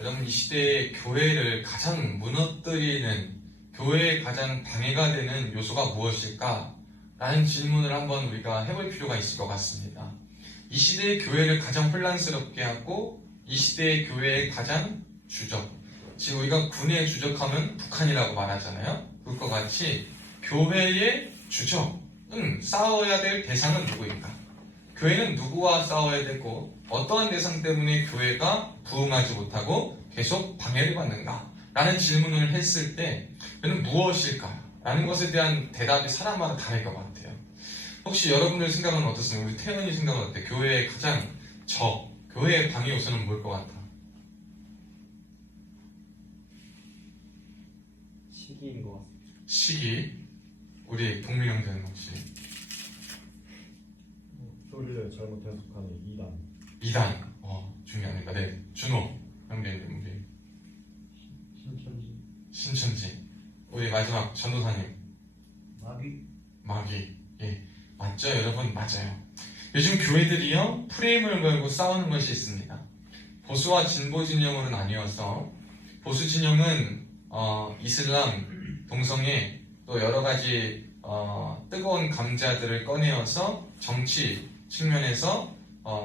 여러분, 이 시대에 교회를 가장 무너뜨리는, 교회에 가장 방해가 되는 요소가 무엇일까? 라는 질문을 한번 우리가 해볼 필요가 있을 것 같습니다. 이 시대의 교회를 가장 혼란스럽게 하고 이 시대의 교회의 가장 주적, 지금 우리가 군의 주적하면 북한이라고 말하잖아요. 그것과 같이 교회의 주적은 싸워야 될 대상은 누구인가? 교회는 누구와 싸워야 되고 어떠한 대상 때문에 교회가 부흥하지 못하고 계속 방해를 받는가? 라는 질문을 했을 때 그는 무엇일까? 라는 것에 대한 대답이 사람마다 다를 것 같아요. 혹시 여러분들 생각은 어떻습니까? 우리 태연이 생각은 어때요? 교회의 가장 교회의 방해 요소는 뭘 것 같아? 시기인 것 같습니다. 시기. 우리 동민 형제는 혹시? 교리를 잘못 해석하는 이단. 이단. 중요합니다. 네. 준호 형제님, 우리 신천지. 우리 마지막 전도사님. 마귀. 예, 맞죠 여러분? 맞아요. 요즘 교회들이요 프레임을 걸고 싸우는 것이 있습니다. 보수와 진보 진영으로 나뉘어서 보수 진영은 이슬람, 동성애, 또 여러 가지 뜨거운 감자들을 꺼내어서 정치 측면에서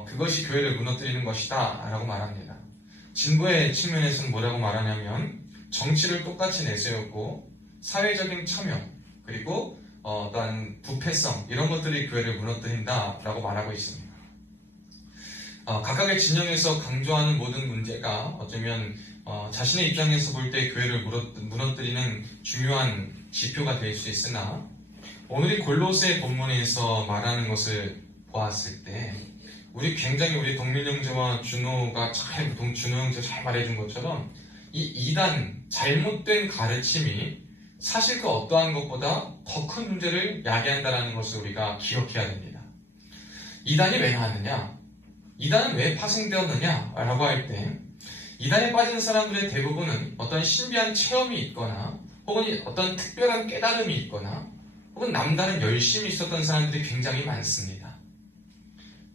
그것이 교회를 무너뜨리는 것이다 라고 말합니다. 진보의 측면에서는 뭐라고 말하냐면 정치를 똑같이 내세우고 사회적인 참여 그리고 어떠한 부패성 이런 것들이 교회를 무너뜨린다 라고 말하고 있습니다. 각각의 진영에서 강조하는 모든 문제가 어쩌면 자신의 입장에서 볼 때 교회를 무너뜨리는 중요한 지표가 될 수 있으나 오늘 이 골로새 본문에서 말하는 것을 보았을 때 우리 동민 형제와 준호 형제가 잘 말해준 것처럼 이 이단 잘못된 가르침이 사실 그 어떠한 것보다 더 큰 문제를 야기한다는 것을 우리가 기억해야 됩니다. 이단이 왜 나왔느냐? 이단은 왜 파생되었느냐? 라고 할 때 이단에 빠진 사람들의 대부분은 어떤 신비한 체험이 있거나 혹은 어떤 특별한 깨달음이 있거나 혹은 남다른 열심이 있었던 사람들이 굉장히 많습니다.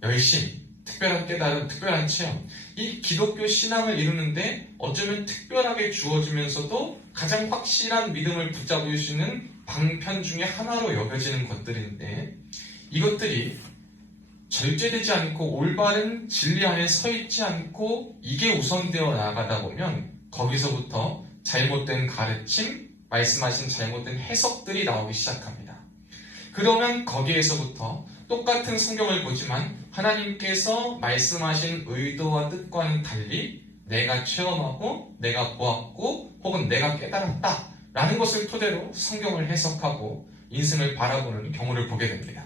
열심, 특별한 깨달음, 특별한 체험. 이 기독교 신앙을 이루는데 어쩌면 특별하게 주어지면서도 가장 확실한 믿음을 붙잡을 수 있는 방편 중에 하나로 여겨지는 것들인데 이것들이 절제되지 않고 올바른 진리 안에 서 있지 않고 이게 우선되어 나가다 보면 거기서부터 잘못된 가르침, 말씀하신 잘못된 해석들이 나오기 시작합니다. 그러면 거기에서부터 똑같은 성경을 보지만 하나님께서 말씀하신 의도와 뜻과는 달리 내가 체험하고 내가 보았고 혹은 내가 깨달았다 라는 것을 토대로 성경을 해석하고 인생을 바라보는 경우를 보게 됩니다.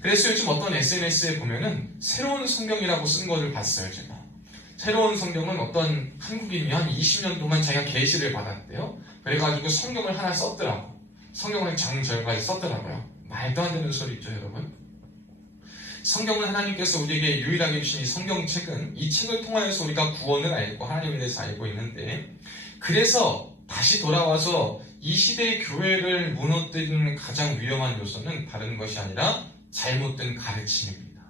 그래서 요즘 어떤 SNS에 보면은 새로운 성경이라고 쓴 것을 봤어요. 제가 새로운 성경은 어떤 한국인이 한 20년 동안 자기가 계시를 받았대요. 그래가지고 성경을 하나 썼더라고. 성경을 장절까지 썼더라고요. 말도 안 되는 소리 있죠 여러분. 성경은 하나님께서 우리에게 유일하게 주신 이 성경책은 이 책을 통하여서 우리가 구원을 알고 하나님에 대해서 알고 있는데 그래서 다시 돌아와서 이 시대의 교회를 무너뜨리는 가장 위험한 요소는 다른 것이 아니라 잘못된 가르침입니다.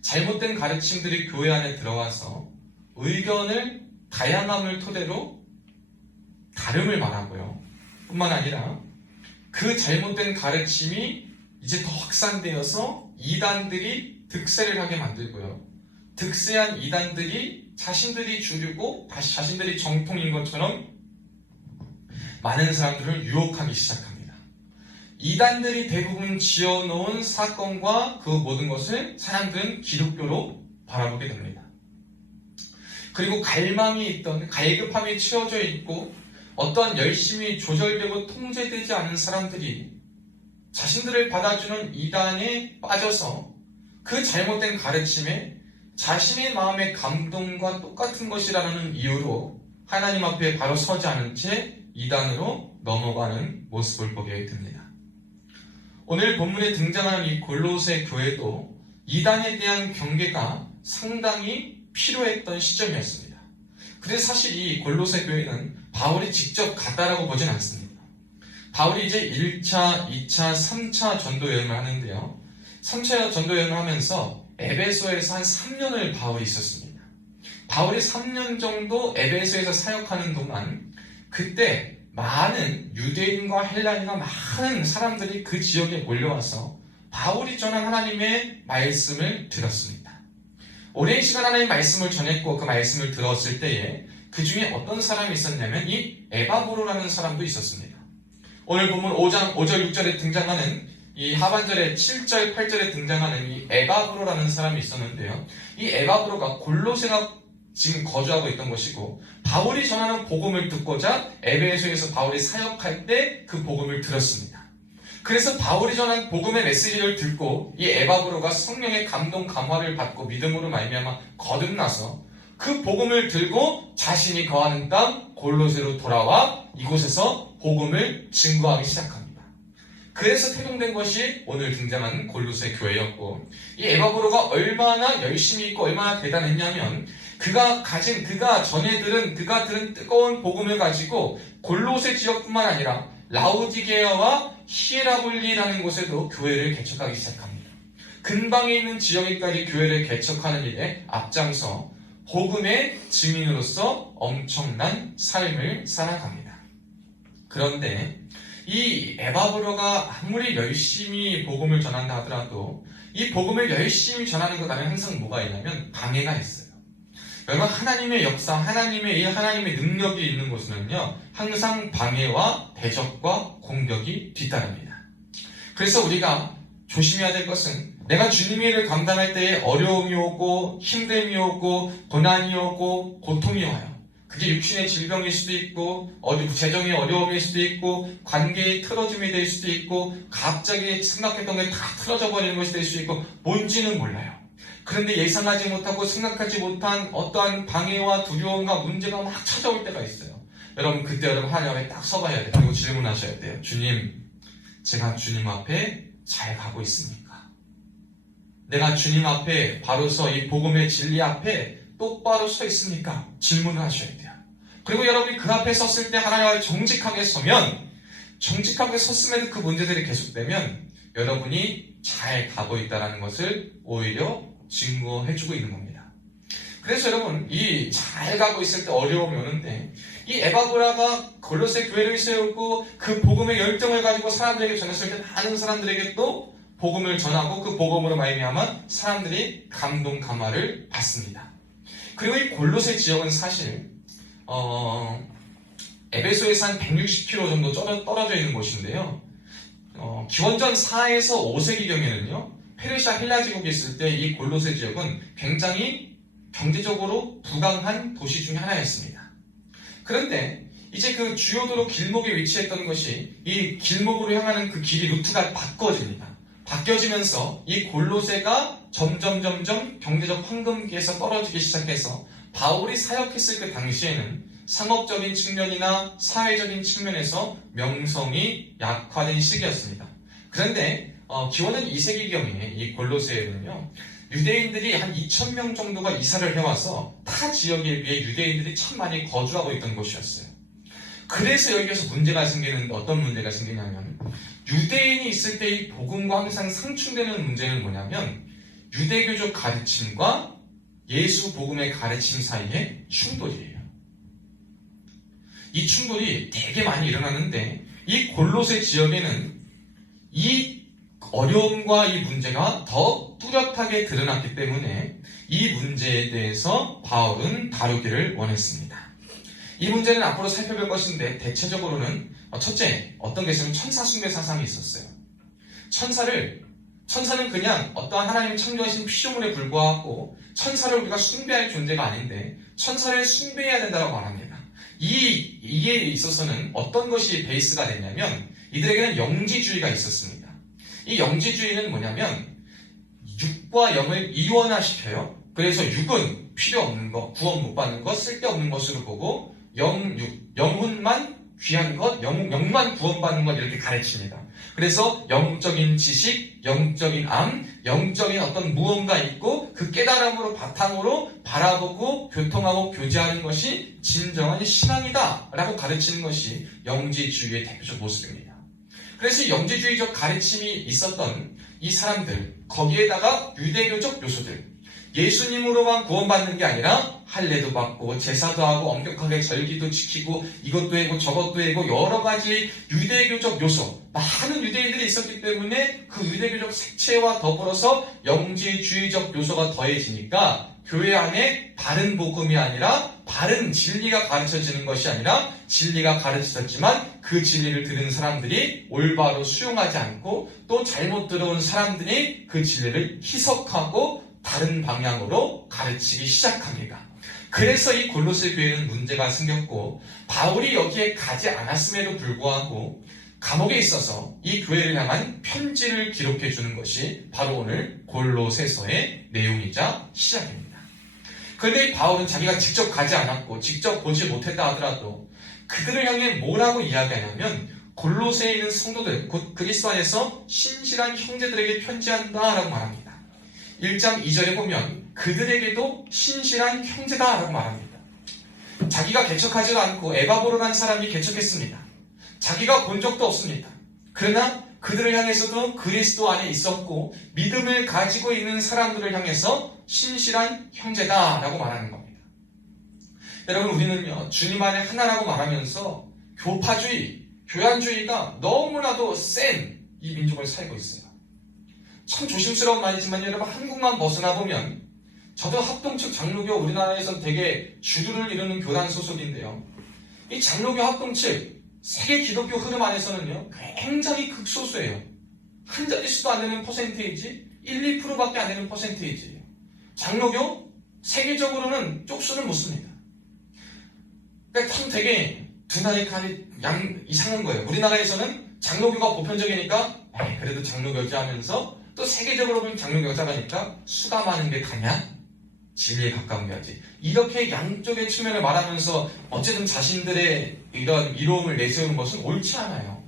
잘못된 가르침들이 교회 안에 들어와서 의견을 다양함을 토대로 다름을 말하고요. 뿐만 아니라 그 잘못된 가르침이 이제 더 확산되어서 이단들이 득세를 하게 만들고요. 득세한 이단들이 자신들이 주류고 다시 자신들이 정통인 것처럼 많은 사람들을 유혹하기 시작합니다. 이단들이 대부분 지어놓은 사건과 그 모든 것을 사람들은 기독교로 바라보게 됩니다. 그리고 갈망이 있던 갈급함이 채워져 있고 어떠한 열심이 조절되고 통제되지 않은 사람들이 자신들을 받아주는 이단에 빠져서 그 잘못된 가르침에 자신의 마음의 감동과 똑같은 것이라는 이유로 하나님 앞에 바로 서지 않은 채 이단으로 넘어가는 모습을 보게 됩니다. 오늘 본문에 등장하는 이 골로새 교회도 이단에 대한 경계가 상당히 필요했던 시점이었습니다. 그래서 사실 이 골로새 교회는 바울이 직접 갔다라고 보진 않습니다. 바울이 이제 1차, 2차, 3차 전도 여행을 하는데요. 3차 전도 여행을 하면서 에베소에서 한 3년을 바울이 있었습니다. 바울이 3년 정도 에베소에서 사역하는 동안 그때 많은 유대인과 헬라인과 많은 사람들이 그 지역에 몰려와서 바울이 전한 하나님의 말씀을 들었습니다. 오랜 시간 하나님의 말씀을 전했고 그 말씀을 들었을 때에 그 중에 어떤 사람이 있었냐면 이 에바브로라는 사람도 있었습니다. 오늘 보면 5장 5절 6절에 등장하는 이 하반절에 7절 8절에 등장하는 이 에바브로라는 사람이 있었는데요. 이 에바브로가 골로새가 지금 거주하고 있던 것이고 바울이 전하는 복음을 듣고자 에베소에서 바울이 사역할 때 그 복음을 들었습니다. 그래서 바울이 전한 복음의 메시지를 듣고 이 에바브로가 성령의 감동 감화를 받고 믿음으로 말미암아 거듭나서 그 복음을 들고 자신이 거하는 땅 골로새로 돌아와 이곳에서 복음을 증거하기 시작합니다. 그래서 태동된 것이 오늘 등장하는 골로새 교회였고 이 에바브로가 얼마나 열심히 있고 얼마나 대단했냐면 그가 들은 뜨거운 복음을 가지고 골로새 지역뿐만 아니라 라우디게아와 히에라볼리라는 곳에도 교회를 개척하기 시작합니다. 근방에 있는 지역에까지 교회를 개척하는 일에 앞장서 복음의 증인으로서 엄청난 삶을 살아갑니다. 그런데 이 에바브로가 아무리 열심히 복음을 전한다 하더라도 이 복음을 열심히 전하는 것 안에 항상 뭐가 있냐면 방해가 있어요. 여러분 하나님의 역사, 하나님의 일, 하나님의 능력이 있는 곳은요 항상 방해와 대적과 공격이 뒤따릅니다. 그래서 우리가 조심해야 될 것은 내가 주님의 일을 감당할 때에 어려움이 오고 힘듦이 오고 고난이 오고 고통이 와요. 그게 육신의 질병일 수도 있고 재정의 어려움일 수도 있고 관계의 틀어짐이 될 수도 있고 갑자기 생각했던 게 다 틀어져 버리는 것이 될 수도 있고 뭔지는 몰라요. 그런데 예상하지 못하고 생각하지 못한 어떠한 방해와 두려움과 문제가 막 찾아올 때가 있어요. 여러분 그때 여러분 하나님 앞에 딱 서봐야 돼요. 그리고 질문하셔야 돼요. 주님, 제가 주님 앞에 잘 가고 있습니까? 내가 주님 앞에 바로서 이 복음의 진리 앞에 똑바로 서 있습니까? 질문을 하셔야 돼요. 그리고 여러분이 그 앞에 섰을 때 하나님 앞에 정직하게 섰음에도 그 문제들이 계속되면 여러분이 잘 가고 있다는 것을 오히려 증거해주고 있는 겁니다. 그래서 여러분 이 잘 가고 있을 때 어려움이 오는데 이 에바브라가 골로새 교회를 세우고 그 복음의 열정을 가지고 사람들에게 전했을 때 많은 사람들에게 또 복음을 전하고 그 복음으로 말미암아 사람들이 감동 감화를 받습니다. 그리고 이 골로새 지역은 사실 에베소에서 한 160km 정도 떨어져 있는 곳인데요. 기원전 4에서 5세기경에는요. 페르시아 헬라 제국이 있을 때 이 골로새 지역은 굉장히 경제적으로 부강한 도시 중에 하나였습니다. 그런데 이제 그 주요 도로 길목에 위치했던 것이 이 길목으로 향하는 그 길이 루트가 바뀌어지면서 이 골로새가 점점 경제적 황금기에서 떨어지기 시작해서 바울이 사역했을 그 당시에는 상업적인 측면이나 사회적인 측면에서 명성이 약화된 시기였습니다. 그런데 기원전 2세기경에 이 골로새에는요 유대인들이 한 2,000명 정도가 이사를 해와서 타 지역에 비해 유대인들이 참 많이 거주하고 있던 곳이었어요. 그래서 여기에서 어떤 문제가 생기냐면 유대인이 있을 때 이 복음과 항상 상충되는 문제는 뭐냐면 유대교적 가르침과 예수 복음의 가르침 사이의 충돌이에요. 이 충돌이 되게 많이 일어나는데 이 골로새 지역에는 이 어려움과 이 문제가 더 뚜렷하게 드러났기 때문에 이 문제에 대해서 바울은 다루기를 원했습니다. 이 문제는 앞으로 살펴볼 것인데 대체적으로는 첫째, 어떤 게 있으면 천사 숭배 사상이 있었어요. 천사는 그냥 어떠한 하나님이 창조하신 피조물에 불과하고 천사를 우리가 숭배할 존재가 아닌데 천사를 숭배해야 된다고 말합니다. 이에 있어서는 어떤 것이 베이스가 됐냐면 이들에게는 영지주의가 있었습니다. 이 영지주의는 뭐냐면 육과 영을 이원화시켜요. 그래서 육은 필요 없는 것, 구원 못 받는 것, 쓸데없는 것으로 보고 영혼만 귀한 것, 영만 구원받는 것 이렇게 가르칩니다. 그래서 영적인 지식, 영적인 암, 영적인 어떤 무언가 있고 그 깨달음으로 바탕으로 바라보고 교통하고 교제하는 것이 진정한 신앙이다 라고 가르치는 것이 영지주의의 대표적 모습입니다. 그래서 영지주의적 가르침이 있었던 이 사람들, 거기에다가 유대교적 요소들, 예수님으로만 구원받는 게 아니라 할례도 받고 제사도 하고 엄격하게 절기도 지키고 이것도 하고 저것도 하고 여러 가지 유대교적 요소, 많은 유대인들이 있었기 때문에 그 유대교적 색채와 더불어서 영지주의적 요소가 더해지니까 교회 안에 바른 복음이 아니라 바른 진리가 가르쳐지는 것이 아니라 진리가 가르쳐졌지만 그 진리를 들은 사람들이 올바로 수용하지 않고 또 잘못 들어온 사람들이 그 진리를 희석하고 다른 방향으로 가르치기 시작합니다. 그래서 이 골로새 교회는 문제가 생겼고 바울이 여기에 가지 않았음에도 불구하고 감옥에 있어서 이 교회를 향한 편지를 기록해 주는 것이 바로 오늘 골로새서의 내용이자 시작입니다. 그런데 이 바울은 자기가 직접 가지 않았고 직접 보지 못했다 하더라도 그들을 향해 뭐라고 이야기하냐면 골로새에 있는 성도들, 곧 그리스도 안에서 신실한 형제들에게 편지한다라고 말합니다. 1장 2절에 보면 그들에게도 신실한 형제다라고 말합니다. 자기가 개척하지도 않고 에바브로라는 사람이 개척했습니다. 자기가 본 적도 없습니다. 그러나 그들을 향해서도 그리스도 안에 있었고 믿음을 가지고 있는 사람들을 향해서 신실한 형제다라고 말하는 겁니다. 여러분, 우리는요 주님 안에 하나라고 말하면서 교파주의, 교란주의가 너무나도 센 이 민족을 살고 있어요. 참 조심스러운 말이지만 여러분, 한국만 벗어나 보면 저도 합동측 장로교 우리나라에선 되게 주류를 이루는 교단 소속인데요. 이 장로교 합동측 세계 기독교 흐름 안에서는요 굉장히 극소수예요. 한 자릿수도 안 되는 퍼센테이지, 1, 2%밖에 안 되는 퍼센테이지예요. 장로교 세계적으로는 쪽수는 못 씁니다. 그러니까 참 되게 두 나라의 칼이 이상한 거예요. 우리나라에서는 장로교가 보편적이니까 그래도 장로교지 하면서 또 세계적으로 보면 장로교가 작으니까 수가 많은 게 가냐? 진리에 가까운 게 하지. 이렇게 양쪽의 측면을 말하면서 어쨌든 자신들의 이런 이로움을 내세우는 것은 옳지 않아요.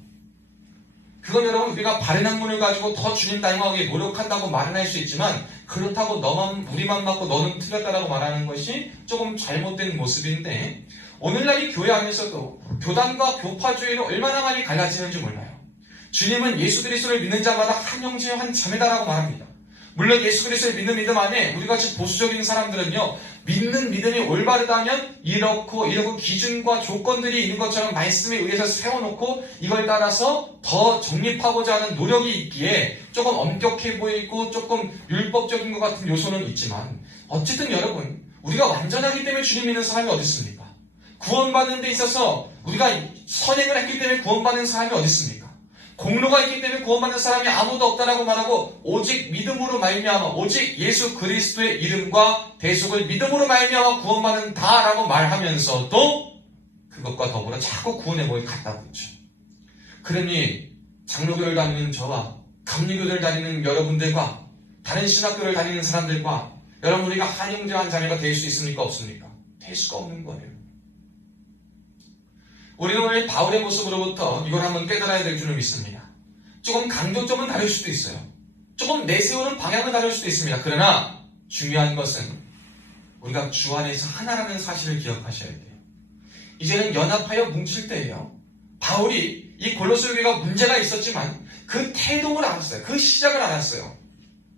그건 여러분, 우리가 바른 학문을 가지고 더 주님 닮아가게 노력한다고 말은 할 수 있지만 그렇다고 우리만 맞고 너는 틀렸다라고 말하는 것이 조금 잘못된 모습인데, 오늘날 이 교회 안에서도 교단과 교파주의로 얼마나 많이 갈라지는지 몰라요. 주님은 예수 그리스도를 믿는 자마다 한 형제요 한 자매다라고 말합니다. 물론 예수 그리스도를 믿는 믿음 안에 우리같이 보수적인 사람들은요 믿는 믿음이 올바르다면 이렇고 기준과 조건들이 있는 것처럼 말씀에 의해서 세워놓고 이걸 따라서 더 정립하고자 하는 노력이 있기에 조금 엄격해 보이고 조금 율법적인 것 같은 요소는 있지만, 어쨌든 여러분, 우리가 완전하기 때문에 주님 믿는 사람이 어디 있습니까? 구원받는 데 있어서 우리가 선행을 했기 때문에 구원받는 사람이 어디 있습니까? 공로가 있기 때문에 구원받는 사람이 아무도 없다라고 말하고 오직 믿음으로 말미암아, 오직 예수 그리스도의 이름과 대속을 믿음으로 말미암아 구원받는다라고 말하면서도 그것과 더불어 자꾸 구원의 복을 갖다 붙여. 그러니 장로교를 다니는 저와 감리교를 다니는 여러분들과 다른 신학교를 다니는 사람들과 여러분, 우리가 한 형제 한 자매가 될 수 있습니까? 없습니까? 될 수가 없는 거예요. 우리는 오늘 바울의 모습으로부터 이걸 한번 깨달아야 될 줄을 믿습니다. 조금 강조점은 다를 수도 있어요. 조금 내세우는 방향은 다를 수도 있습니다. 그러나 중요한 것은 우리가 주 안에서 하나라는 사실을 기억하셔야 돼요. 이제는 연합하여 뭉칠 때예요. 바울이 이 골로새 교회가 문제가 있었지만 그 태동을 알았어요. 그 시작을 알았어요.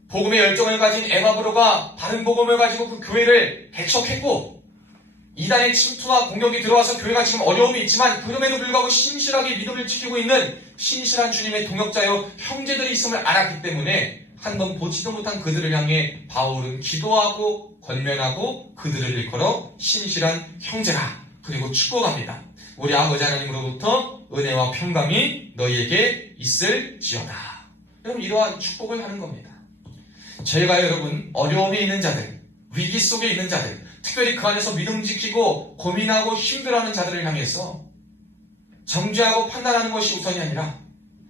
복음의 열정을 가진 에바브로가 바른 복음을 가지고 그 교회를 개척했고, 이단의 침투와 공격이 들어와서 교회가 지금 어려움이 있지만 그럼에도 불구하고 신실하게 믿음을 지키고 있는 신실한 주님의 동역자여 형제들이 있음을 알았기 때문에 한번 보지도 못한 그들을 향해 바울은 기도하고 권면하고 그들을 일컬어 신실한 형제라 그리고 축복합니다. 우리 아버지 하나님으로부터 은혜와 평강이 너희에게 있을지어다. 여러분, 이러한 축복을 하는 겁니다. 저희가 여러분, 어려움이 있는 자들, 위기 속에 있는 자들, 특별히 그 안에서 믿음 지키고 고민하고 힘들어하는 자들을 향해서 정죄하고 판단하는 것이 우선이 아니라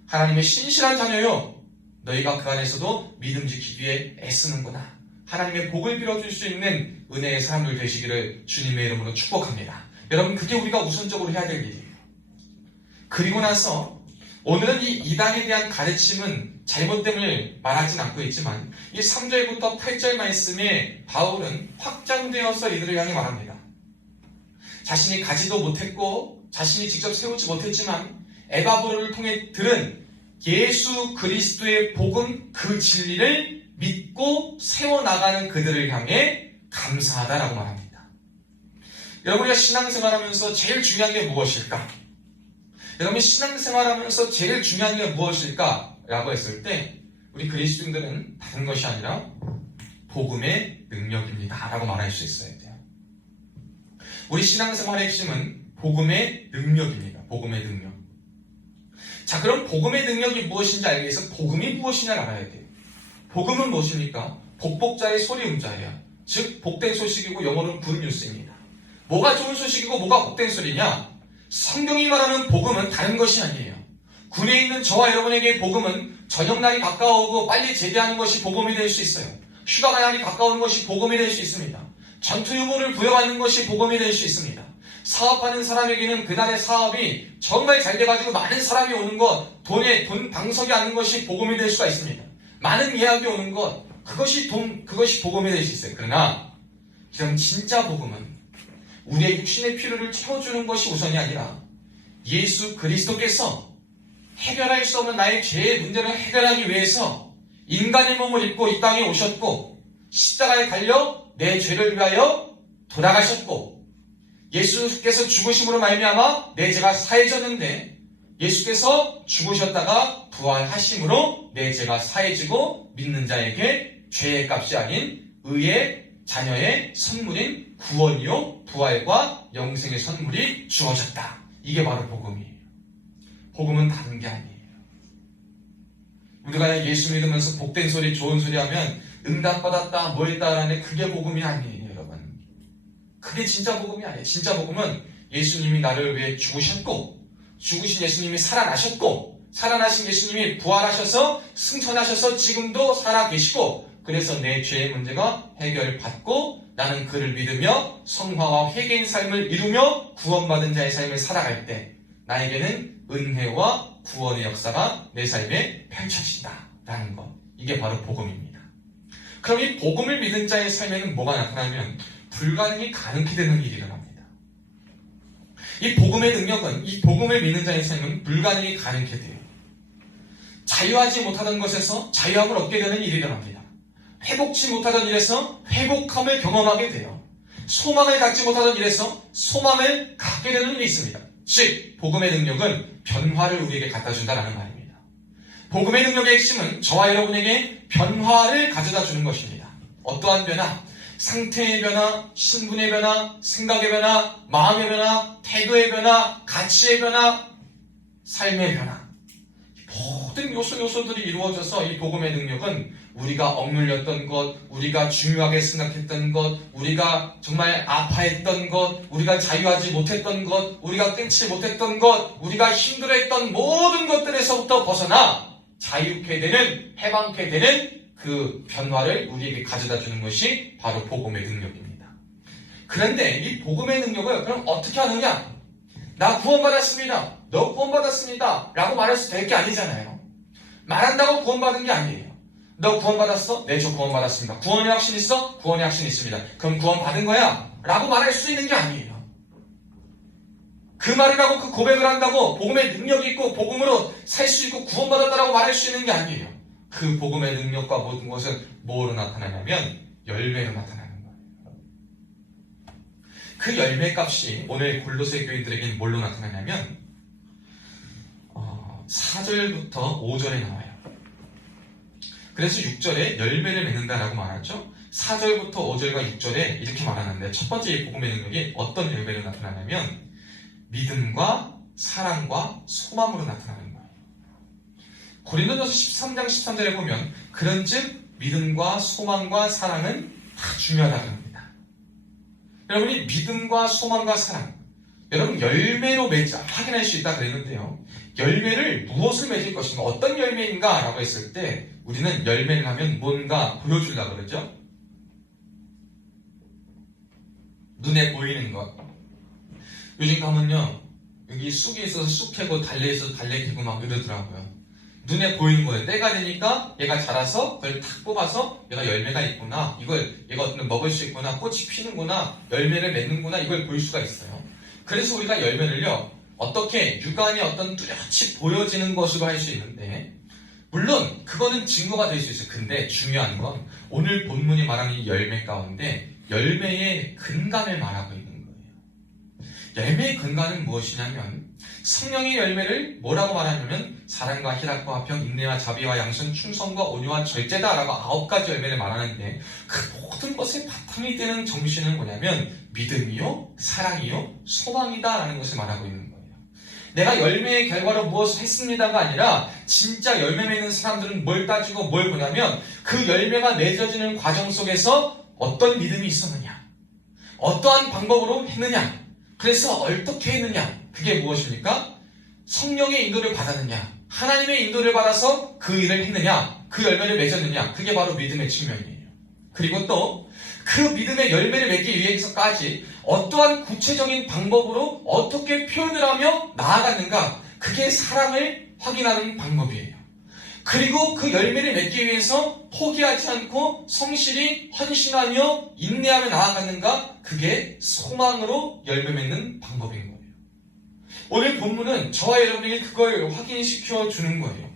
하나님의 신실한 자녀요, 너희가 그 안에서도 믿음 지키기 위해 애쓰는구나, 하나님의 복을 빌어줄 수 있는 은혜의 사람들 되시기를 주님의 이름으로 축복합니다. 여러분, 그게 우리가 우선적으로 해야 될 일이에요. 그리고 나서 오늘은 이 이단에 대한 가르침은 잘못됨을 말하진 않고 있지만 이 3절부터 8절 말씀에 바울은 확장되어서 이들을 향해 말합니다. 자신이 가지도 못했고 자신이 직접 세우지 못했지만 에바브로를 통해 들은 예수 그리스도의 복음, 그 진리를 믿고 세워나가는 그들을 향해 감사하다라고 말합니다. 여러분, 우리가 신앙생활하면서 제일 중요한 게 무엇일까? 여러분, 신앙생활하면서 제일 중요한 게 무엇일까? 라고 했을 때 우리 그리스도인들은 다른 것이 아니라 복음의 능력입니다 라고 말할 수 있어야 돼요. 우리 신앙생활의 핵심은 복음의 능력입니다. 복음의 능력. 자, 그럼 복음의 능력이 무엇인지 알기 위해서 복음이 무엇이냐를 알아야 돼요. 복음은 무엇입니까? 복복자의 소리음자예요. 즉 복된 소식이고 영어로는 굿뉴스입니다. 뭐가 좋은 소식이고 뭐가 복된 소리냐? 성경이 말하는 복음은 다른 것이 아니에요. 군에 있는 저와 여러분에게 복음은 저녁날이 가까워오고 빨리 제대하는 것이 복음이 될 수 있어요. 휴가가 날이 가까우는 것이 복음이 될 수 있습니다. 전투 유무를 부여받는 것이 복음이 될 수 있습니다. 사업하는 사람에게는 그날의 사업이 정말 잘 돼가지고 많은 사람이 오는 것, 돈 방석이 앉는 것이 복음이 될 수가 있습니다. 많은 예약이 오는 것, 그것이 복음이 될 수 있어요. 그러나 그럼 진짜 복음은 우리의 육신의 필요를 채워주는 것이 우선이 아니라 예수 그리스도께서 해결할 수 없는 나의 죄의 문제를 해결하기 위해서 인간의 몸을 입고 이 땅에 오셨고 십자가에 달려 내 죄를 위하여 돌아가셨고 예수께서 죽으심으로 말미암아 내 죄가 사해졌는데 예수께서 죽으셨다가 부활하심으로 내 죄가 사해지고 믿는 자에게 죄의 값이 아닌 의의 자녀의 선물인 구원이요 부활과 영생의 선물이 주어졌다. 이게 바로 복음이에요. 복음은 다른 게 아니에요. 우리가 예수 믿으면서 복된 소리 좋은 소리 하면 응답받았다 뭐 했다라는 그게 복음이 아니에요. 여러분, 그게 진짜 복음이 아니에요. 진짜 복음은 예수님이 나를 위해 죽으셨고 죽으신 예수님이 살아나셨고 살아나신 예수님이 부활하셔서 승천하셔서 지금도 살아계시고 그래서 내 죄의 문제가 해결받고 나는 그를 믿으며 성화와 회개의 삶을 이루며 구원받은 자의 삶을 살아갈 때 나에게는 은혜와 구원의 역사가 내 삶에 펼쳐진다라는 것. 이게 바로 복음입니다. 그럼 이 복음을 믿은 자의 삶에는 뭐가 나타나면 불가능이 가능케 되는 일이 일어납니다. 이 복음의 능력은 이 복음을 믿는 자의 삶은 불가능이 가능케 돼요. 자유하지 못하던 것에서 자유함을 얻게 되는 일이 일어납니다. 회복치 못하던 일에서 회복함을 경험하게 돼요. 소망을 갖지 못하던 일에서 소망을 갖게 되는 일이 있습니다. 즉 복음의 능력은 변화를 우리에게 갖다 준다는 말입니다. 복음의 능력의 핵심은 저와 여러분에게 변화를 가져다 주는 것입니다. 어떠한 변화? 상태의 변화, 신분의 변화, 생각의 변화, 마음의 변화, 태도의 변화, 가치의 변화, 삶의 변화. 모든 요소들이 이루어져서 이 복음의 능력은 우리가 억눌렸던 것, 우리가 중요하게 생각했던 것, 우리가 정말 아파했던 것, 우리가 자유하지 못했던 것, 우리가 끊지 못했던 것, 우리가 힘들어했던 모든 것들에서부터 벗어나 자유케 되는, 해방케 되는 그 변화를 우리에게 가져다 주는 것이 바로 복음의 능력입니다. 그런데 이 복음의 능력을 그럼 어떻게 하느냐? 나 구원받았습니다. 너 구원받았습니다. 라고 말해서 될 게 아니잖아요. 말한다고 구원받은 게 아니에요. 너 구원받았어? 네, 저 구원받았습니다. 구원의 확신 있어? 구원의 확신 있습니다. 그럼 구원받은 거야? 라고 말할 수 있는 게 아니에요. 그 말을 하고 그 고백을 한다고 복음의 능력이 있고 복음으로 살 수 있고 구원받았다라고 말할 수 있는 게 아니에요. 그 복음의 능력과 모든 것은 뭐로 나타나냐면 열매로 나타나는 거예요. 그 열매 값이 오늘 골로새 교인들에게는 뭘로 나타나냐면 4절부터 5절에 나와요. 그래서 6절에 열매를 맺는다라고 말하죠. 4절부터 5절과 6절에 이렇게 말하는데 첫 번째 복음의 능력이 어떤 열매로 나타나냐면 믿음과 사랑과 소망으로 나타나는 거예요. 고린도전서 13장 13절에 보면 그런즉 믿음과 소망과 사랑은 다 중요하다고 합니다. 여러분이 믿음과 소망과 사랑, 여러분 열매로 확인할 수 있다 그랬는데요. 열매를 무엇을 맺을 것인가, 어떤 열매인가 라고 했을 때 우리는 열매를 하면 뭔가 보여주려고 그러죠. 눈에 보이는 것. 요즘 가면요, 여기 쑥이 있어서 쑥 캐고 달래 있어서 달래 캐고 막 이러더라고요. 눈에 보이는 거예요. 때가 되니까 얘가 자라서 그걸 탁 뽑아서 얘가 열매가 있구나, 이걸 얘가 어떤 먹을 수 있구나, 꽃이 피는구나, 열매를 맺는구나, 이걸 볼 수가 있어요. 그래서 우리가 열매를요, 어떻게 육안에 어떤 뚜렷이 보여지는 것으로 할 수 있는데 물론 그거는 증거가 될 수 있어요. 근데 중요한 건 오늘 본문이 말하는 이 열매 가운데 열매의 근간을 말하고 있는 거예요. 열매의 근간은 무엇이냐면 성령의 열매를 뭐라고 말하냐면 사랑과 희락과 화평, 인내와 자비와 양선, 충성과 온유와 절제다라고 9가지 열매를 말하는데 그 모든 것의 바탕이 되는 정신은 뭐냐면 믿음이요, 사랑이요, 소망이다라는 것을 말하고 있는 거예요. 내가 열매의 결과로 무엇을 했습니다가 아니라 진짜 열매 맺는 사람들은 뭘 따지고 뭘 보냐면 그 열매가 맺어지는 과정 속에서 어떤 믿음이 있었느냐, 어떠한 방법으로 했느냐, 그래서 어떻게 했느냐, 그게 무엇입니까? 성령의 인도를 받았느냐, 하나님의 인도를 받아서 그 일을 했느냐, 그 열매를 맺었느냐, 그게 바로 믿음의 측면이에요. 그리고 또 그 믿음의 열매를 맺기 위해서까지 어떠한 구체적인 방법으로 어떻게 표현을 하며 나아갔는가, 그게 사랑을 확인하는 방법이에요. 그리고 그 열매를 맺기 위해서 포기하지 않고 성실히 헌신하며 인내하며 나아갔는가, 그게 소망으로 열매 맺는 방법인 거예요. 오늘 본문은 저와 여러분에게 그걸 확인시켜 주는 거예요.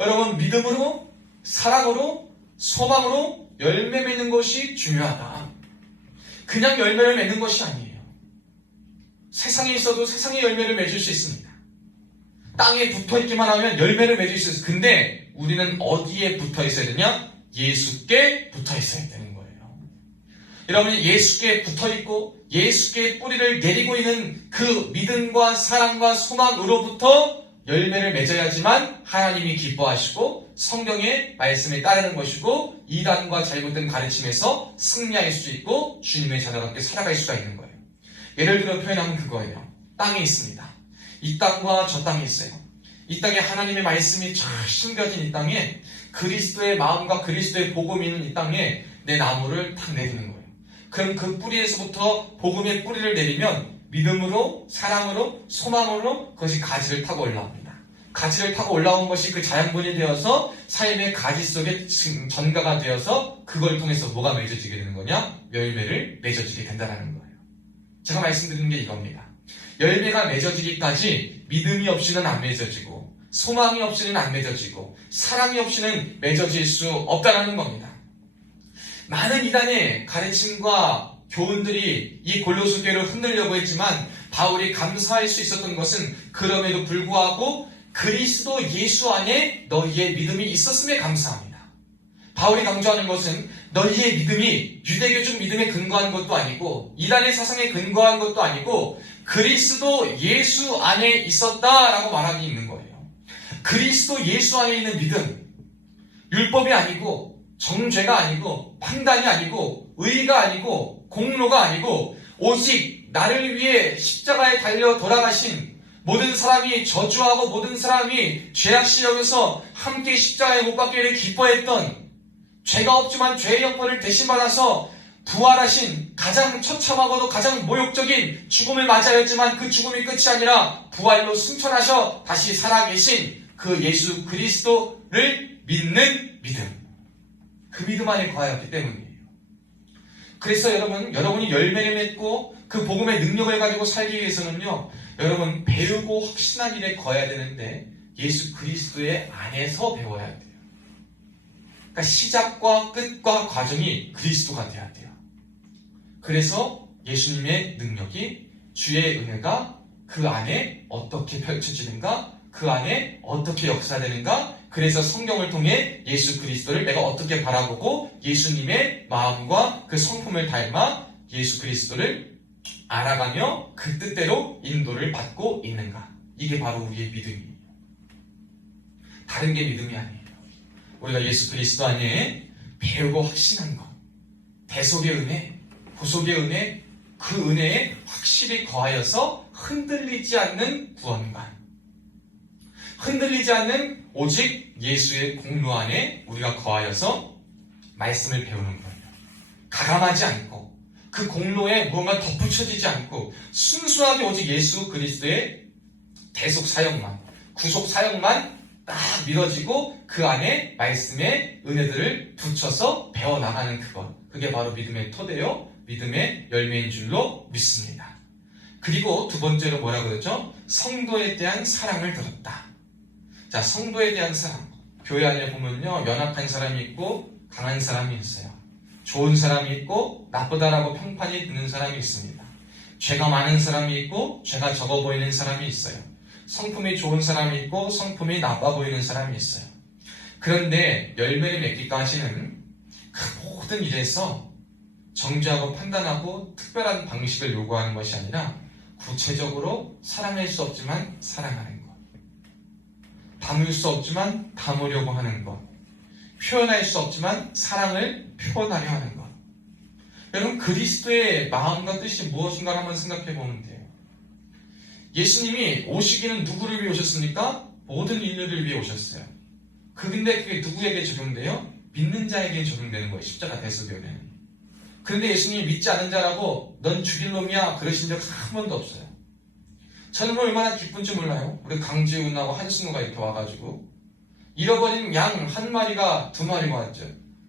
여러분, 믿음으로, 사랑으로, 소망으로 열매 맺는 것이 중요하다. 그냥 열매를 맺는 것이 아니에요. 세상에 있어도 세상의 열매를 맺을 수 있습니다. 땅에 붙어있기만 하면 열매를 맺을 수 있어요. 근데 우리는 어디에 붙어 있어야 되냐? 예수께 붙어 있어야 되는 거예요. 여러분이 예수께 붙어 있고 예수께 뿌리를 내리고 있는 그 믿음과 사랑과 소망으로부터 열매를 맺어야지만 하나님이 기뻐하시고 성경의 말씀에 따르는 것이고 이단과 잘못된 가르침에서 승리할 수 있고 주님의 자녀답게 살아갈 수가 있는 거예요. 예를 들어 표현하면 그거예요. 땅에 있습니다. 이 땅과 저 땅이 있어요. 이 땅에 하나님의 말씀이 잘 심겨진 이 땅에 그리스도의 마음과 그리스도의 복음이 있는 이 땅에 내 나무를 탁 내리는 거예요. 그럼 그 뿌리에서부터 복음의 뿌리를 내리면 믿음으로, 사랑으로, 소망으로 그것이 가지를 타고 올라옵니다. 가지를 타고 올라온 것이 그 자양분이 되어서 삶의 가지 속에 전가가 되어서 그걸 통해서 뭐가 맺어지게 되는 거냐? 열매를 맺어지게 된다는 거예요. 제가 말씀드리는 게 이겁니다. 열매가 맺어지기까지 믿음이 없이는 안 맺어지고 소망이 없이는 안 맺어지고 사랑이 없이는 맺어질 수 없다는 겁니다. 많은 이단의 가르침과 교훈들이 이 골로새 교회를 흔들려고 했지만 바울이 감사할 수 있었던 것은 그럼에도 불구하고 그리스도 예수 안에 너희의 믿음이 있었음에 감사합니다. 바울이 강조하는 것은 너희의 믿음이 유대교적 믿음에 근거한 것도 아니고 이단의 사상에 근거한 것도 아니고 그리스도 예수 안에 있었다라고 말하고 있는 거예요. 그리스도 예수 안에 있는 믿음, 율법이 아니고 정죄가 아니고 판단이 아니고 의가 아니고 공로가 아니고 오직 나를 위해 십자가에 달려 돌아가신 모든 사람이 저주하고 모든 사람이 죄악시 여겨서 함께 십자가에 못 박기를 기뻐했던 죄가 없지만 죄의 형벌을 대신 받아서 부활하신 가장 처참하고도 가장 모욕적인 죽음을 맞이하였지만 그 죽음이 끝이 아니라 부활로 승천하셔 다시 살아계신 그 예수 그리스도를 믿는 믿음, 그 믿음 안에 거하였기 때문이에요. 그래서 여러분이 열매를 맺고 그 복음의 능력을 가지고 살기 위해서는요, 여러분 배우고 확신한 일에 거해야 되는데 예수 그리스도의 안에서 배워야 돼요. 그러니까 시작과 끝과 과정이 그리스도가 돼야 돼요. 그래서 예수님의 능력이, 주의 은혜가 그 안에 어떻게 펼쳐지는가, 그 안에 어떻게 역사되는가, 그래서 성경을 통해 예수 그리스도를 내가 어떻게 바라보고 예수님의 마음과 그 성품을 닮아 예수 그리스도를 알아가며 그 뜻대로 인도를 받고 있는가. 이게 바로 우리의 믿음이에요. 다른 게 믿음이 아니에요. 우리가 예수 그리스도 안에 배우고 확신한 것, 대속의 은혜, 구속의 은혜, 그 은혜에 확실히 거하여서 흔들리지 않는 구원관, 흔들리지 않는 오직 예수의 공로 안에 우리가 거하여서 말씀을 배우는 거예요. 가감하지 않고 그 공로에 무언가 덧붙여지지 않고 순수하게 오직 예수 그리스도의 대속 사역만, 구속 사역만 딱 밀어지고 그 안에 말씀의 은혜들을 붙여서 배워나가는 그것, 그게 바로 믿음의 토대요 믿음의 열매인 줄로 믿습니다. 그리고 두 번째로 뭐라고 그랬죠? 성도에 대한 사랑을 들었다. 자, 성도에 대한 사랑. 교회 안에 보면요, 연약한 사람이 있고 강한 사람이 있어요. 좋은 사람이 있고 나쁘다라고 평판이 드는 사람이 있습니다. 죄가 많은 사람이 있고 죄가 적어 보이는 사람이 있어요. 성품이 좋은 사람이 있고 성품이 나빠 보이는 사람이 있어요. 그런데 열매를 맺기까지는 그 모든 일에서 정죄하고 판단하고 특별한 방식을 요구하는 것이 아니라 구체적으로 사랑할 수 없지만 사랑하는 것, 담을 수 없지만 담으려고 하는 것, 표현할 수 없지만 사랑을 표현하려 하는 것. 여러분, 그리스도의 마음과 뜻이 무엇인가 한번 생각해 보면 돼요. 예수님이 오시기는 누구를 위해 오셨습니까? 모든 인류를 위해 오셨어요. 근데 그게 누구에게 적용돼요? 믿는 자에게 적용되는 거예요. 십자가 대속에는. 그런데 예수님이 믿지 않은 자라고 넌 죽일 놈이야 그러신 적 한 번도 없어요. 저는 얼마나 기쁜지 몰라요. 우리 강지훈하고 한승우가 이렇게 와가지고 잃어버린 양 한 마리가 두 마리가 왔죠.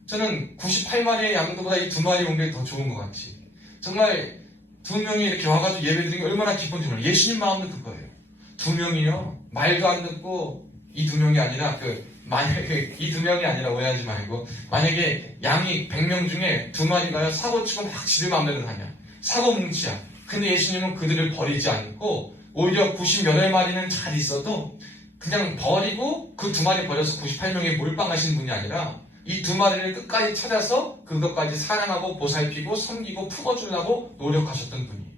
저는 98마리의 양들보다 이 두 마리 온 게 더 좋은 것 같이. 정말 두 명이 이렇게 와가지고 예배 드린 게 얼마나 기쁜지 몰라요. 예수님 마음도 그거예요. 두 명이요. 말도 안 듣고 이 두 명이 아니라 만약에 이 두 명이 아니라 오해하지 말고 만약에 양이 100명 중에 두 마리가요 사고치고 막 지들 마음대로 다녀. 사고 뭉치야. 근데 예수님은 그들을 버리지 않고 오히려 98마리는 잘 있어도 그냥 버리고 그 두 마리 버려서 98명에 몰빵하신 분이 아니라 이 두 마리를 끝까지 찾아서 그것까지 사랑하고 보살피고 섬기고 품어주려고 노력하셨던 분이에요.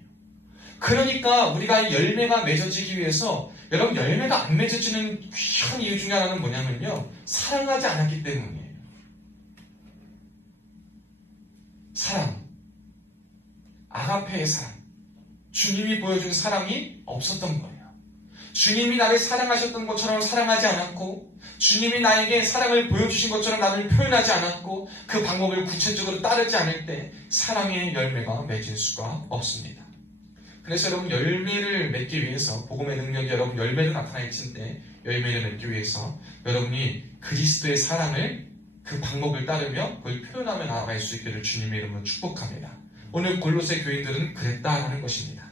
그러니까 우리가 열매가 맺어지기 위해서 여러분 열매가 안 맺어지는 귀한 이유 중에 하나는 뭐냐면요. 사랑하지 않았기 때문이에요. 사랑. 아가페의 사랑. 주님이 보여준 사랑이 없었던 거예요. 주님이 나를 사랑하셨던 것처럼 사랑하지 않았고 주님이 나에게 사랑을 보여주신 것처럼 나를 표현하지 않았고 그 방법을 구체적으로 따르지 않을 때 사랑의 열매가 맺을 수가 없습니다. 그래서 여러분 열매를 맺기 위해서 복음의 능력이 여러분 열매로 나타날 텐데 열매를 맺기 위해서 여러분이 그리스도의 사랑을 그 방법을 따르며 그걸 표현하며 나아갈 수 있기를 주님의 이름으로 축복합니다. 오늘 골로새 교인들은 그랬다라는 것입니다.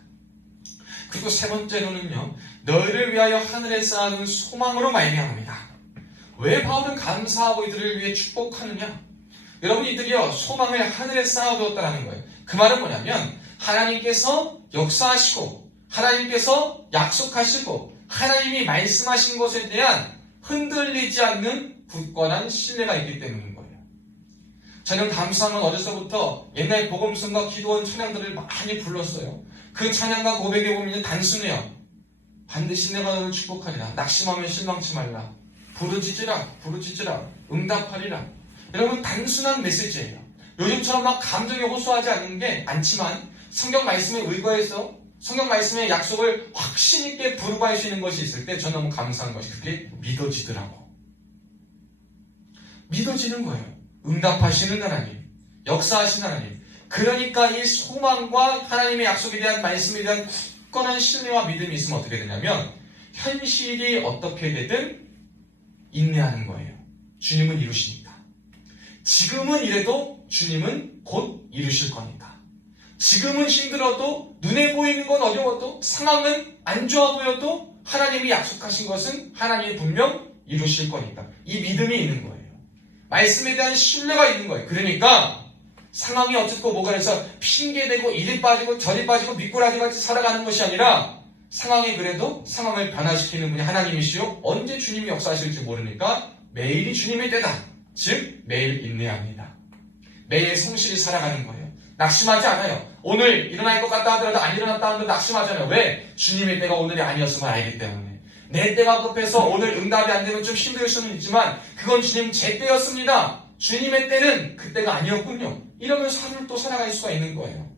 그리고 세 번째로는요. 너희를 위하여 하늘에 쌓아둔 소망으로 말미암습니다. 왜 바울은 감사하고 이들을 위해 축복하느냐? 여러분 이들이요 소망을 하늘에 쌓아두었다는 거예요. 그 말은 뭐냐면 하나님께서 역사하시고 하나님께서 약속하시고 하나님이 말씀하신 것에 대한 흔들리지 않는 굳건한 신뢰가 있기 때문인 거예요. 저는 감사한 건 어려서부터 옛날 복음성과 기도원 찬양들을 많이 불렀어요. 그 찬양과 고백에 보면 단순해요. 반드시 내가 너를 축복하리라. 낙심하면 실망치 말라. 부르짖으라. 응답하리라. 여러분 단순한 메시지예요. 요즘처럼 막 감정에 호소하지 않지만 성경 말씀에 의거해서 성경 말씀의 약속을 확신 있게 부르고할 수 있는 것이 있을 때 저는 너무 감사한 것이 그게 믿어지더라고. 믿어지는 거예요. 응답하시는 하나님, 역사하시는 하나님. 그러니까 이 소망과 하나님의 약속에 대한 말씀에 대한 굳건한 신뢰와 믿음이 있으면 어떻게 되냐면 현실이 어떻게 되든 인내하는 거예요. 주님은 이루시니까. 지금은 이래도 주님은 곧 이루실 거니까. 지금은 힘들어도 눈에 보이는 건 어려워도 상황은 안 좋아 보여도 하나님이 약속하신 것은 하나님이 분명 이루실 거니까. 이 믿음이 있는 거예요. 말씀에 대한 신뢰가 있는 거예요. 그러니까 상황이 어떻고 뭐가 해서 핑계대고 이리 빠지고 저리 빠지고 미꾸라지같이 살아가는 것이 아니라 상황이 그래도 상황을 변화시키는 분이 하나님이시요 언제 주님이 역사하실지 모르니까 매일이 주님의 때다. 즉 매일 인내합니다. 매일 성실히 살아가는 거예요. 낙심하지 않아요. 오늘 일어날 것 같다 하더라도 안 일어났다 하더라도 낙심하지 않아요. 왜? 주님의 때가 오늘이 아니었음을 알기 때문에. 내 때가 급해서 오늘 응답이 안 되면 좀 힘들 수는 있지만 그건 주님 제 때였습니다. 주님의 때는 그때가 아니었군요. 이러면서 하루를 또 살아갈 수가 있는 거예요.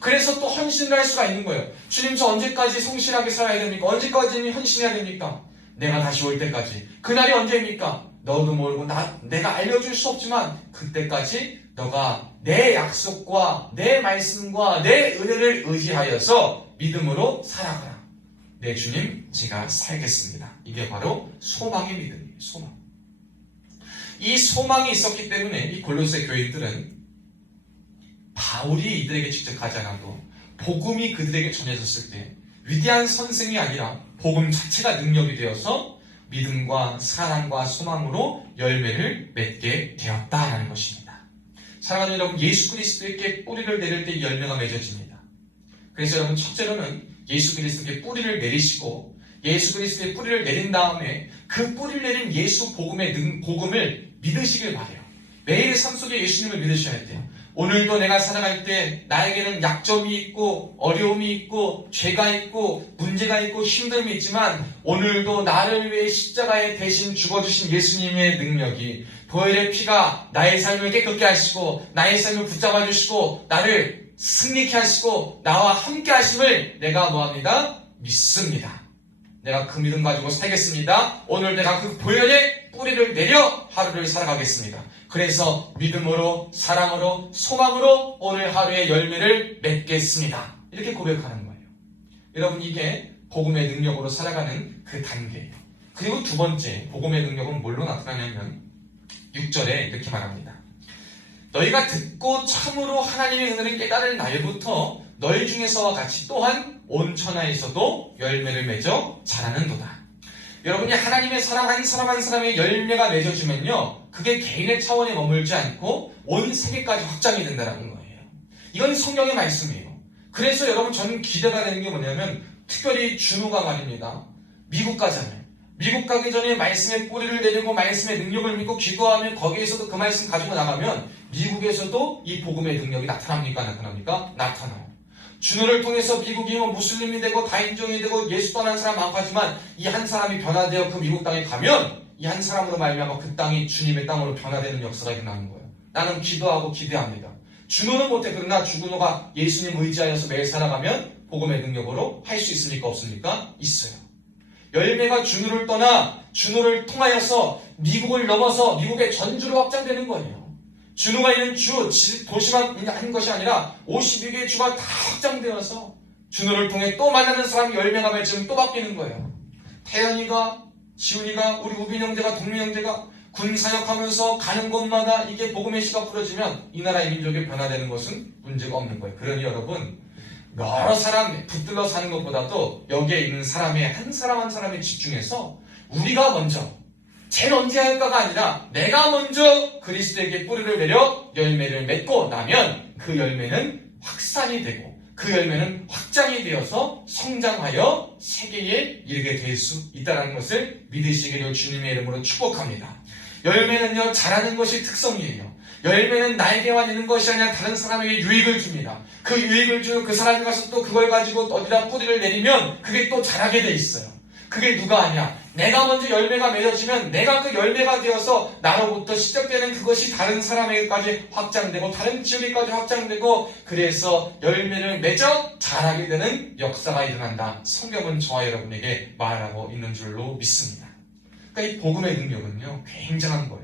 그래서 또 헌신을 할 수가 있는 거예요. 주님 저 언제까지 성실하게 살아야 됩니까? 언제까지 헌신해야 됩니까? 내가 다시 올 때까지. 그날이 언제입니까? 너도 모르고 내가 알려줄 수 없지만 그때까지 너가 내 약속과 내 말씀과 내 은혜를 의지하여서 믿음으로 살아가라. 네 주님 제가 살겠습니다. 이게 바로 소망의 믿음이에요. 소망. 이 소망이 있었기 때문에 이 골로새 교인들은 바울이 이들에게 직접 가지 않아도 복음이 그들에게 전해졌을 때 위대한 선생이 아니라 복음 자체가 능력이 되어서 믿음과 사랑과 소망으로 열매를 맺게 되었다라는 것입니다. 사랑하는 여러분, 예수 그리스도에게 뿌리를 내릴 때 열매가 맺어집니다. 그래서 여러분, 첫째로는 예수 그리스도께 뿌리를 내리시고 예수 그리스도의 뿌리를 내린 다음에 그 뿌리를 내린 예수 복음을 믿으시길 바라요. 매일의 삶 속에 예수님을 믿으셔야 돼요. 오늘도 내가 살아갈 때 나에게는 약점이 있고 어려움이 있고 죄가 있고 문제가 있고 힘듦이 있지만 오늘도 나를 위해 십자가에 대신 죽어주신 예수님의 능력이 보혈의 피가 나의 삶을 깨끗게 하시고 나의 삶을 붙잡아 주시고 나를 승리케 하시고 나와 함께 하심을 내가 뭐합니다? 믿습니다. 내가 그 믿음 가지고 살겠습니다. 오늘 내가 그 보혈의 뿌리를 내려 하루를 살아가겠습니다. 그래서 믿음으로 사랑으로 소망으로 오늘 하루의 열매를 맺겠습니다. 이렇게 고백하는 거예요. 여러분, 이게 복음의 능력으로 살아가는 그 단계예요. 그리고 두 번째 복음의 능력은 뭘로 나타나냐면 6절에 이렇게 말합니다. 너희가 듣고 참으로 하나님의 은혜를 깨달을 날부터 너희 중에서와 같이 또한 온 천하에서도 열매를 맺어 자라는도다. 여러분이 하나님의 사랑 한 사람 한 사람의 열매가 맺어지면요, 그게 개인의 차원에 머물지 않고 온 세계까지 확장이 된다는 거예요. 이건 성경의 말씀이에요. 그래서 여러분, 저는 기대가 되는 게 뭐냐면 특별히 준우가 말입니다. 미국 가잖아요. 미국 가기 전에 말씀의 뿌리를 내리고 말씀의 능력을 믿고 기도하면 거기에서도 그 말씀 가지고 나가면 미국에서도 이 복음의 능력이 나타납니까? 나타납니까? 나타나요. 준우를 통해서 미국이 무슬림이 되고 다인종이 되고 예수 떠난 사람 많지만 이 한 사람이 변화되어 그 미국 땅에 가면 이 한 사람으로 말미암아 그 땅이 주님의 땅으로 변화되는 역사가 일어나는 거예요. 나는 기도하고 기대합니다. 준우는 못해. 그러나 준우가 예수님 의지하여서 매일 살아가면 복음의 능력으로 할 수 있습니까? 없습니까? 있어요. 열매가 준우를 떠나 준우를 통하여서 미국을 넘어서 미국의 전주로 확장되는 거예요. 준우가 있는 도시만 한 것이 아니라 52개의 주가 다 확장되어서 준우를 통해 또 만나는 사람이 열매가 맺으면 또 바뀌는 거예요. 태연이가, 지훈이가, 우리 우빈 형제가, 동민 형제가 군 사역하면서 가는 곳마다 이게 복음의 씨가 풀어지면 이 나라의 민족이 변화되는 것은 문제가 없는 거예요. 그러니 여러분, 여러 사람 붙들러 사는 것보다도 여기에 있는 사람의 한 사람 한 사람에 집중해서 우리가 먼저 제일 언제 할까가 아니라 내가 먼저 그리스도에게 뿌리를 내려 열매를 맺고 나면 그 열매는 확산이 되고 그 열매는 확장이 되어서 성장하여 세계에 이르게 될 수 있다는 것을 믿으시기를 주님의 이름으로 축복합니다. 열매는요, 자라는 것이 특성이에요. 열매는 나에게만 있는 것이 아니라 다른 사람에게 유익을 줍니다. 그 유익을 주는 그 사람이 가서 또 그걸 가지고 어디다 뿌리를 내리면 그게 또 자라게 돼 있어요. 그게 누가 아니야? 내가 먼저 열매가 맺어지면 내가 그 열매가 되어서 나로부터 시작되는 그것이 다른 사람에게까지 확장되고 다른 지역에까지 확장되고 그래서 열매를 맺어 자라게 되는 역사가 일어난다. 성경은 저와 여러분에게 말하고 있는 줄로 믿습니다. 그러니까 이 복음의 능력은요, 굉장한 거예요.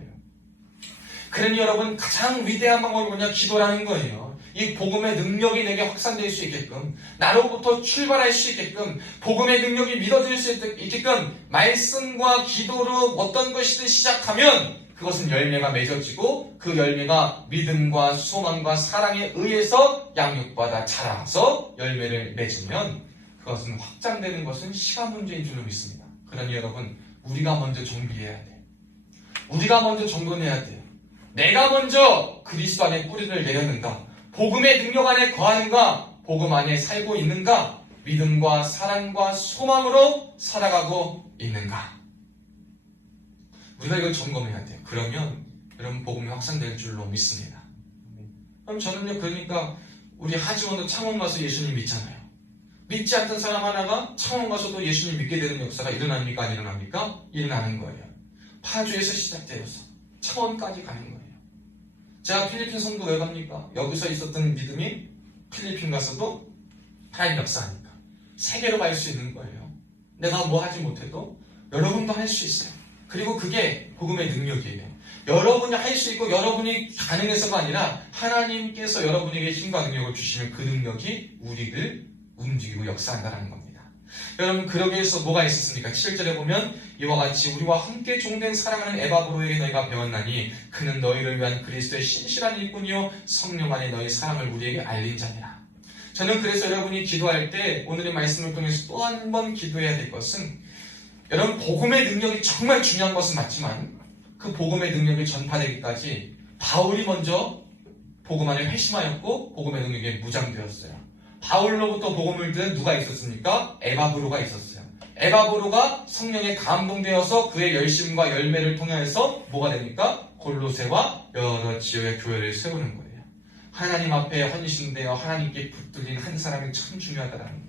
그러니 여러분, 가장 위대한 방법이 뭐냐? 기도라는 거예요. 이 복음의 능력이 내게 확산될 수 있게끔, 나로부터 출발할 수 있게끔, 복음의 능력이 믿어질 수 있게끔 말씀과 기도로 어떤 것이든 시작하면 그것은 열매가 맺어지고 그 열매가 믿음과 소망과 사랑에 의해서 양육받아 자라서 열매를 맺으면 그것은 확장되는 것은 시간 문제인 줄로 믿습니다. 그러니 여러분, 우리가 먼저 정비해야 돼요. 우리가 먼저 정돈해야 돼요. 내가 먼저 그리스도 안에 뿌리를 내렸는가? 복음의 능력 안에 거하는가? 복음 안에 살고 있는가? 믿음과 사랑과 소망으로 살아가고 있는가? 우리가 이걸 점검해야 돼요. 그러면 여러분 복음이 확산될 줄로 믿습니다. 그럼 저는요, 그러니까 우리 하지원도 창원 가서 예수님 믿잖아요. 믿지 않던 사람 하나가 창원 가서도 예수님 믿게 되는 역사가 일어납니까? 안 일어납니까? 일어나는 거예요. 파주에서 시작되어서 창원까지 가는 거예요. 제가 필리핀 선교 왜 갑니까? 여기서 있었던 믿음이 필리핀 가서도 하나님 역사하니까 세계로 갈 수 있는 거예요. 내가 뭐 하지 못해도 여러분도 할 수 있어요. 그리고 그게 복음의 능력이에요. 여러분이 할 수 있고 여러분이 가능해서가 아니라 하나님께서 여러분에게 힘과 능력을 주시면 그 능력이 우리를 움직이고 역사한다는 겁니다. 여러분, 그러기 위해서 뭐가 있었습니까? 7절에 보면 이와 같이 우리와 함께 종된 사랑하는 에바브로에게 너희가 배웠나니 그는 너희를 위한 그리스도의 신실한 일꾼이요 성령 안에 너희 사랑을 우리에게 알린 자니라. 저는 그래서 여러분이 기도할 때 오늘의 말씀을 통해서 또 한 번 기도해야 될 것은 여러분, 복음의 능력이 정말 중요한 것은 맞지만 그 복음의 능력이 전파되기까지 바울이 먼저 복음 안에 회심하였고 복음의 능력에 무장되었어요. 바울로부터 복음을 들은 누가 있었습니까? 에바브로가 있었어요. 에바브로가 성령에 감동되어서 그의 열심과 열매를 통해서 뭐가 됩니까? 골로새와 여러 지역의 교회를 세우는 거예요. 하나님 앞에 헌신되어 하나님께 붙들린 한 사람이 참 중요하다는 거예요.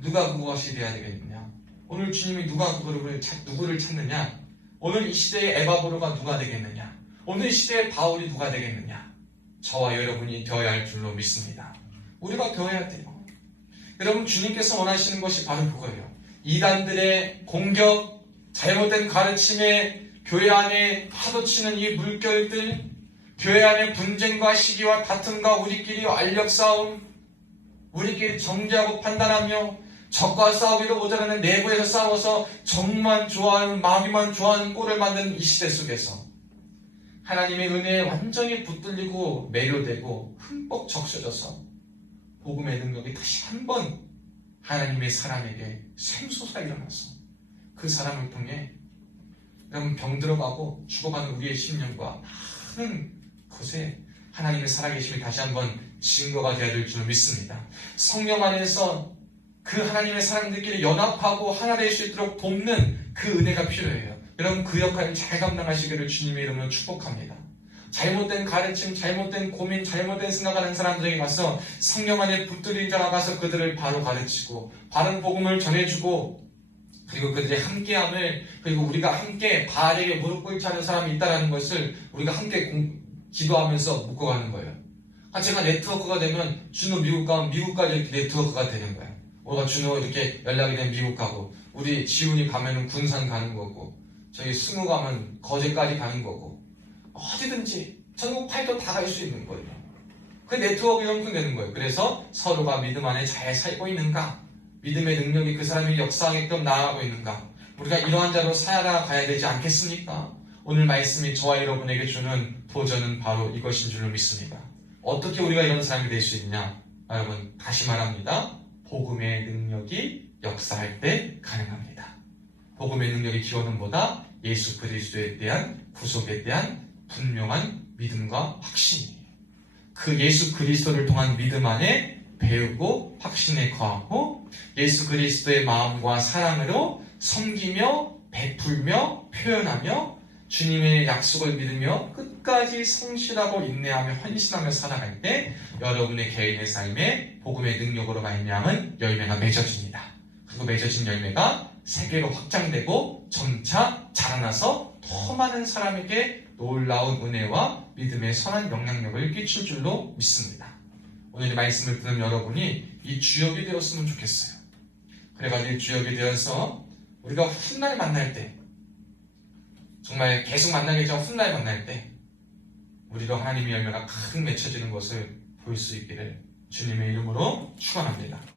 누가 그것이 돼야 되겠느냐? 오늘 주님이 누구를 찾느냐? 오늘 이 시대의 에바브로가 누가 되겠느냐? 오늘 이 시대의 바울이 누가 되겠느냐? 저와 여러분이 되어야 할 줄로 믿습니다. 우리가 되어야 돼요. 여러분, 주님께서 원하시는 것이 바로 그거예요. 이단들의 공격, 잘못된 가르침에 교회 안에 파도치는 이 물결들, 교회 안에 분쟁과 시기와 다툼과 우리끼리 알력 싸움, 우리끼리 정죄하고 판단하며 적과 싸우기도 모자라는 내부에서 싸워서 정만 좋아하는, 마귀만 좋아하는 꼴을 만드는 이 시대 속에서 하나님의 은혜에 완전히 붙들리고 매료되고 흠뻑 적셔져서 복음의 능력이 다시 한번 하나님의 사람에게 샘솟아 일어나서 그 사람을 통해 여러분, 병들어가고 죽어가는 우리의 심령과 많은 곳에 하나님의 살아계심이 다시 한번 증거가 되어야 될 줄 믿습니다. 성령 안에서 그 하나님의 사람들끼리 연합하고 하나 될 수 있도록 돕는 그 은혜가 필요해요. 여러분, 그 역할을 잘 감당하시기를 주님의 이름으로 축복합니다. 잘못된 가르침, 잘못된 고민, 잘못된 생각하는 사람들에게 가서 성령 안에 붙들린 자가 가서 그들을 바로 가르치고 바른 복음을 전해주고, 그리고 그들의 함께함을, 그리고 우리가 함께 바알에게 무릎 꿇지 않은 사람이 있다는 것을 우리가 함께 기도하면서 묶어가는 거예요. 제가 네트워크가 되면 준호 미국 가면 미국까지 이렇게 네트워크가 되는 거예요. 우리가 준호 이렇게 연락이 되면 미국 가고, 우리 지훈이 가면은 군산 가는 거고, 저희 승우 가면 거제까지 가는 거고, 어디든지 전국 팔도 다 갈 수 있는 거예요. 그 네트워크 형성되는 거예요. 그래서 서로가 믿음 안에 잘 살고 있는가, 믿음의 능력이 그 사람이 역사하게끔 나아가고 있는가, 우리가 이러한 자로 살아가야 되지 않겠습니까? 오늘 말씀이 저와 여러분에게 주는 도전은 바로 이것인 줄로 믿습니다. 어떻게 우리가 이런 사람이 될 수 있냐? 여러분, 다시 말합니다. 복음의 능력이 역사할 때 가능합니다. 복음의 능력의 기원은 뭐다? 예수 그리스도에 대한 구속에 대한 분명한 믿음과 확신이에요. 그 예수 그리스도를 통한 믿음 안에 배우고 확신에 거하고 예수 그리스도의 마음과 사랑으로 섬기며 베풀며 표현하며 주님의 약속을 믿으며 끝까지 성실하고 인내하며 헌신하며 살아갈 때 여러분의 개인의 삶에 복음의 능력으로 말미암은 열매가 맺어집니다. 그리고 맺어진 열매가 세계로 확장되고 점차 자라나서 더 많은 사람에게 놀라운 은혜와 믿음의 선한 영향력을 끼칠 줄로 믿습니다. 오늘 이 말씀을 듣는 여러분이 이 주역이 되었으면 좋겠어요. 그래가지고 이 주역이 되어서 우리가 훗날 만날 때, 정말 계속 만나겠지만 훗날 만날 때 우리도 하나님의 열매가 가득 맺혀지는 것을 볼 수 있기를 주님의 이름으로 축원합니다.